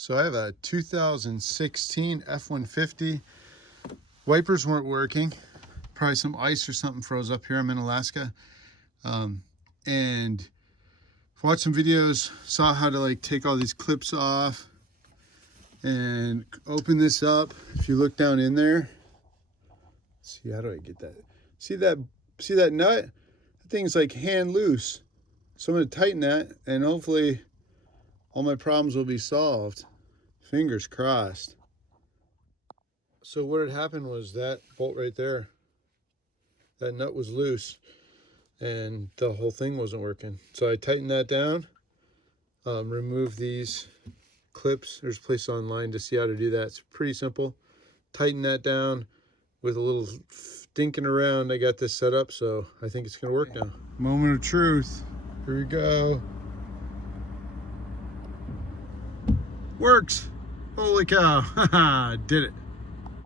So I have a 2016 F-150. Wipers weren't working. Probably some ice or something froze up here. I'm in Alaska. And watched some videos, saw how to like take all these clips off and open this up. If you look down in there, let's see, how do I get that? See that nut? That thing's like hand loose. So I'm gonna tighten that and hopefully all my problems will be solved. Fingers crossed. So what had happened was that bolt right there, that nut was loose and the whole thing wasn't working. So I tightened that down, removed these clips. There's a place online to see how to do that. It's pretty simple. Tighten that down with a little dinking around. I got this set up, so I think it's gonna work now. Moment of truth. Here we go. Works. Holy cow. Did it.